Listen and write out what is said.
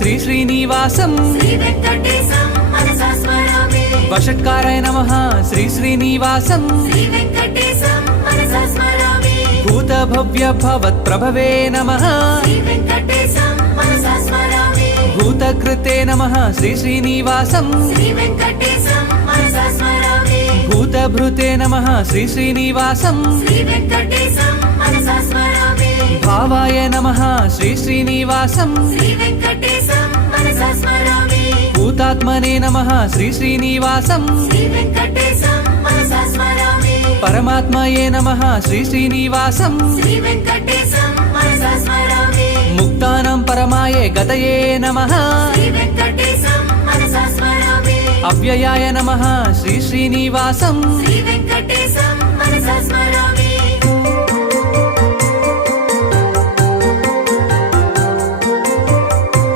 శ్రీ శ్రీనివాసం శ్రీవేంకటేశం మనసా స్మరామి వషట్కారాయ నమః శ్రీ శ్రీనివాసం శ్రీవేంకటేశం మనసా స్మరామి భూత భవ్య భవత్ ప్రభవే నమః శ్రీవేంకటేశం మనసా స్మరామి భూతకృతే నమః శ్రీ శ్రీనివాసం శ్రీవేంకటేశం మనసా స్మరామి భూతభృతే నమః శ్రీ శ్రీనివాసం శ్రీవేంకటేశం మనసా స్మరామి భావాయ నమః శ్రీ శ్రీనివాసం శ్రీవేంకటేశం మనసా స్మరామి భూతాత్మనే నమః శ్రీ శ్రీనివాసం శ్రీవేంకటేశం మనసా స్మరామి పరమాత్మయే నమః శ్రీ శ్రీనివాసం శ్రీవేంకటేశం మనసా స్మరామి ముక్తానాం పరమాయే గతయే నమః శ్రీవేంకటేశం మనసా స్మరామి అవ్యయాయ నమః శ్రీ శ్రీనివాసం శ్రీవేంకటేశం మనసా స్మరామి